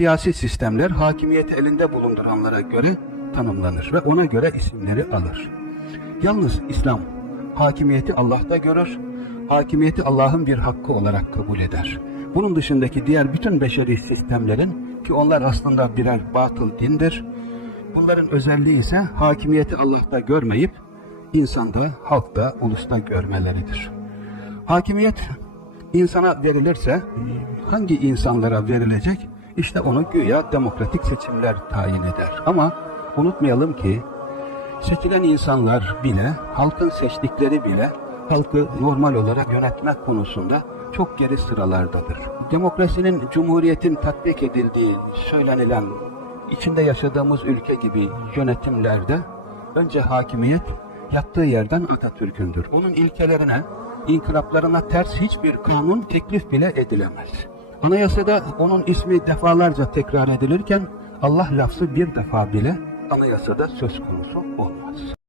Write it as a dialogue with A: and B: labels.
A: Siyasi sistemler hakimiyeti elinde bulunduranlara göre tanımlanır ve ona göre isimleri alır. Yalnız İslam hakimiyeti Allah'ta görür, hakimiyeti Allah'ın bir hakkı olarak kabul eder. Bunun dışındaki diğer bütün beşeri sistemlerin ki onlar aslında birer batıl dindir. Bunların özelliği ise hakimiyeti Allah'ta görmeyip insanda, halkta, ulusta görmeleridir. Hakimiyet insana verilirse hangi insanlara verilecek? İşte onu güya demokratik seçimler tayin eder. Ama unutmayalım ki seçilen insanlar bile, halkın seçtikleri bile halkı normal olarak yönetmek konusunda çok geri sıralardadır. Demokrasinin, cumhuriyetin tatbik edildiği söylenilen içinde yaşadığımız ülke gibi yönetimlerde önce hakimiyet yattığı yerden Atatürk'ündür. Onun ilkelerine, inkılaplarına ters hiçbir kanun teklif bile edilemez. Anayasada onun ismi defalarca tekrar edilirken Allah lafzı bir defa bile anayasada söz konusu olmaz.